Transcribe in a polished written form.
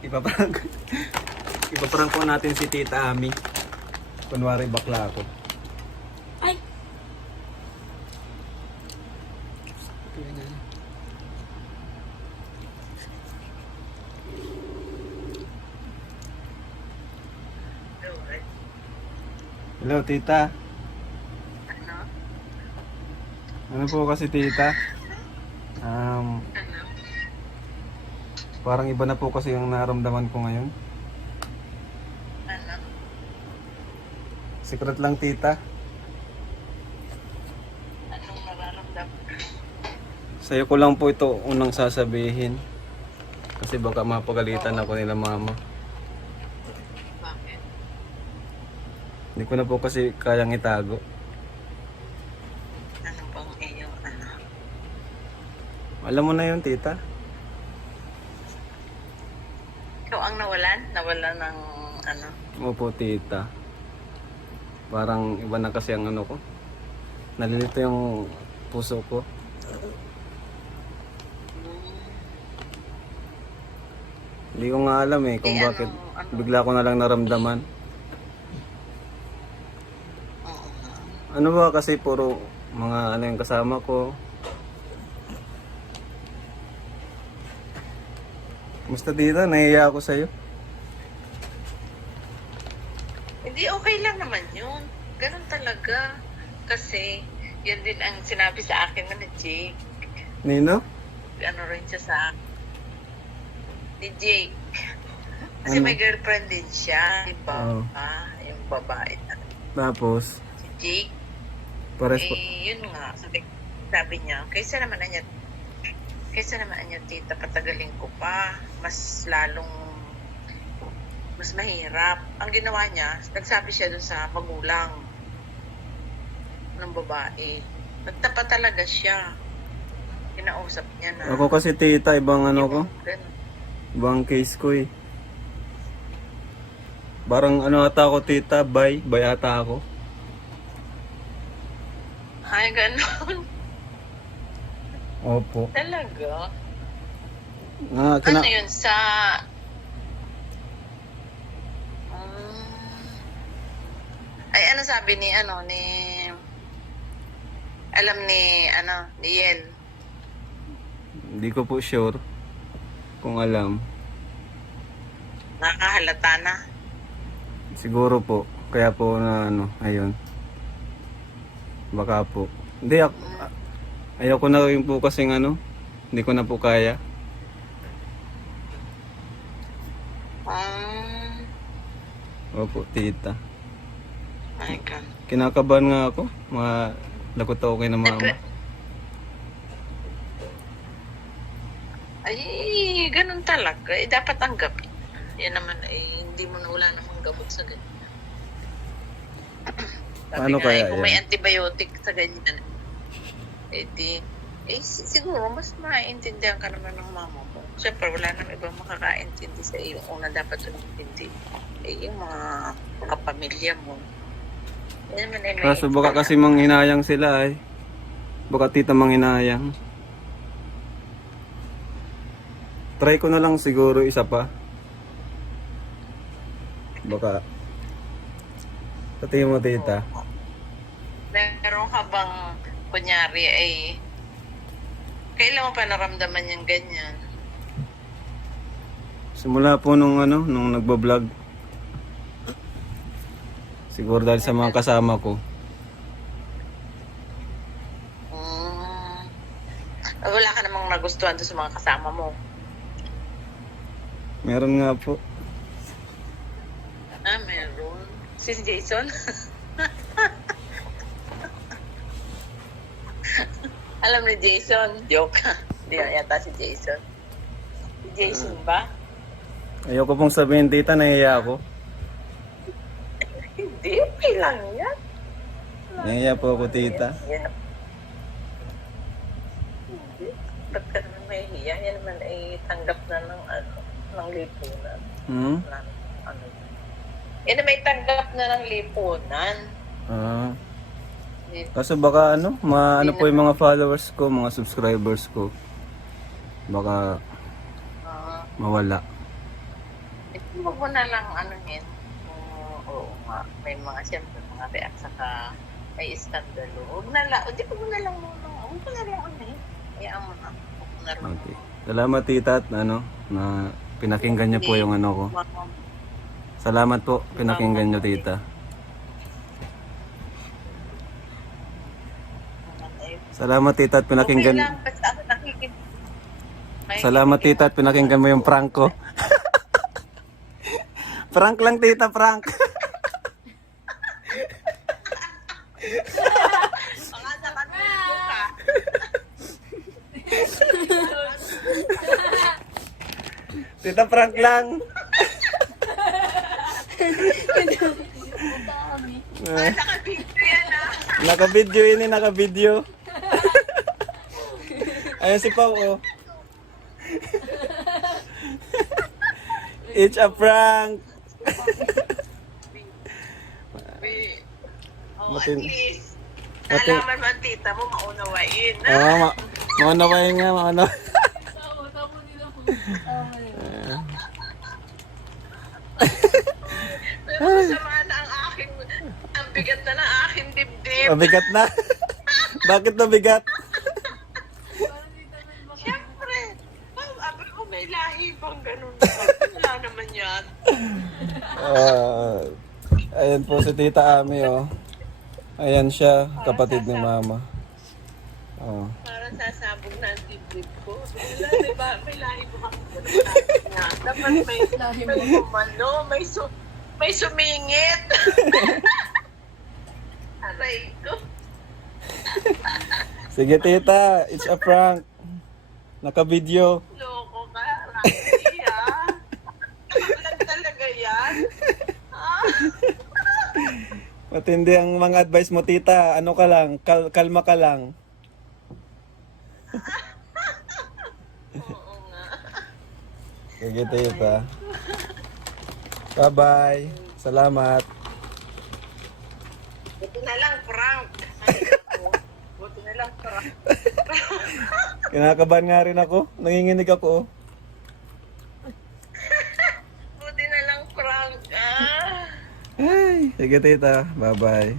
Ipaprank. Ipaprank ko natin si Tita Ami. Kunwari bakla ako. Ay! Hello, Tita. Ano po kasi, Tita? Parang iba na po kasi yung naramdaman ko ngayon. Ano? Secret lang, Tita. Anong nararamdaman? Sa'yo ko lang po ito unang sasabihin. Kasi baka mapagalitan ako nila mama. Bakit? Hindi ko na po kasi kayang itago. Ano bang iyong ano? Alam mo na yun, Tita. Ikaw ang nawalan? Nawalan ng ano? Opo, Tita. Parang iba na kasi ang ano ko. Nalilito yung puso ko. Hindi ko nga alam eh kung bakit bigla ko na lang naramdaman. Oo nga. Ano ba kasi puro mga ano yung kasama ko. Musta, Tita? Nahiya ako sa'yo. Hindi, okay lang naman yun. Ganun talaga. Kasi, yun din ang sinabi sa akin na ni Jake. Nino? Ano rin siya sa ni Jake. Kasi Ano? may girlfriend din siya. Diba? Oo. Yung babae na Tapos, si Jake. pares po. Yun nga. Sabi niya, kaysa naman niya, tita, patagalin ko pa. Mas lalong, mas mahirap. Ang ginawa niya, nagsabi siya dun sa magulang ng babae. Nagtapa talaga siya. Kinausap niya na. Ako kasi, Tita, ibang ano ko. Ganun. Ibang case ko eh. Parang ano ata ako, Tita, bay ata ako. Ay, ganun. Opo. Talaga? Ah, Ano yun, sa... Ay, ano sabi ni, alam ni Yel. Hindi ko po sure kung alam. Nakahalata na. Siguro po. Kaya po na ano, ayun. Baka po. Hindi, ayoko na rin po kasing ano. Hindi ko na po kaya. Opo, Tita. My God. Kinakabahan nga ako. Lagot ako kay na mama. Ay, ganun talaga. Eh, dapat tanggapin. Yan naman, hindi mo na wala namang gamot sa ganyan. Sabi Paano nga, kaya kung may yan? antibiotic sa ganyan, siguro mas maintindihan ka naman ng mama mo. Siyempre, wala namang ibang makakaintindi sa iyo. Una dapat umintindi. Yung mga kapamilya mo. Yan naman ay may Kaso baka kasi manghinayang sila eh. Baka, Tita, manghinayang. Try ko na lang siguro isa pa. Baka. Sa tingin mo, Tita? Meron ka bang, kunyari, ay kailan mo pa naramdaman yung ganyan? Simula po nung nagbablog. Siguro dahil sa mga kasama ko. Wala ka namang nagustuhan doon sa mga kasama mo. Meron nga po. Meron. Si Jason? Alam ni Jason. Joke. Hindi na yata si Jason. Si Jason ba? Ayoko pong sabihin, Tita, nahiya ako. Hindi. Okay lang yan. Nahiya po ako, Tita. Yan. Hindi. Ba't ka naman may hiya? Yan naman ay tanggap na ng lipunan. Hmm? Yan na may tanggap na ng lipunan. Ah. Kaso baka ano po yung mga followers ko, mga subscribers ko. Baka mawala. Huwag mo na lang ano yun. Oo nga, may mga siyempre mga react saka may iskandalo. Huwag na lang, di ko na lang muna. Huwag mo na lang ano yun. Hayaan mo na. Huwag mo na lang. Okay. Salamat tita at ano, na pinakinggan niyo po yung ano ko. Salamat po, pinakinggan niyo tita. Salamat tita at Okay pinakinggan. lang, basta ako nakikinig. Salamat tita at pinakinggan mo yung prank ko. Prank lang tita, prank. Baka nakatulog ka. Tita, prank lang. Nakabigyo yan ah. Naka-video ini, naka-video. Ayun si Pao, oh. It's a prank. Oh, at Matin- least, matin- nalaman mo ang tita mo, maunawain. Oo, maunawain nga, maunawain. Pero masama na ang aking, ang bigat na ng aking dibdib. Mabigat na. Bakit mabigat? Siyempre, abi ko may lahi bang ganun. Wala naman yan. Ayan po si Tita Ami, oh. Ayan siya, kapatid ni Mama. Oh. Parang sasabog na ang dibdib ko. Wala, diba? May lahi ko kami ganun. Dapat may umano, may sumingit. Aray ko. Sige Tita, it's a prank. Naka-video. Loko ka, Randy, ah. Nakakalag talaga yan. Ah. Matindi ang mga advice mo Tita. Ano ka lang, kalma ka lang. Oo nga. Sige Tita. Bye-bye. Salamat. Buti na lang, prank. Ay, ako. Buti na lang, prank. Kinakabahan nga rin ako. Nanginginig ako. Buti na lang, prank. Ah. Ay, sige Tita. Bye-bye.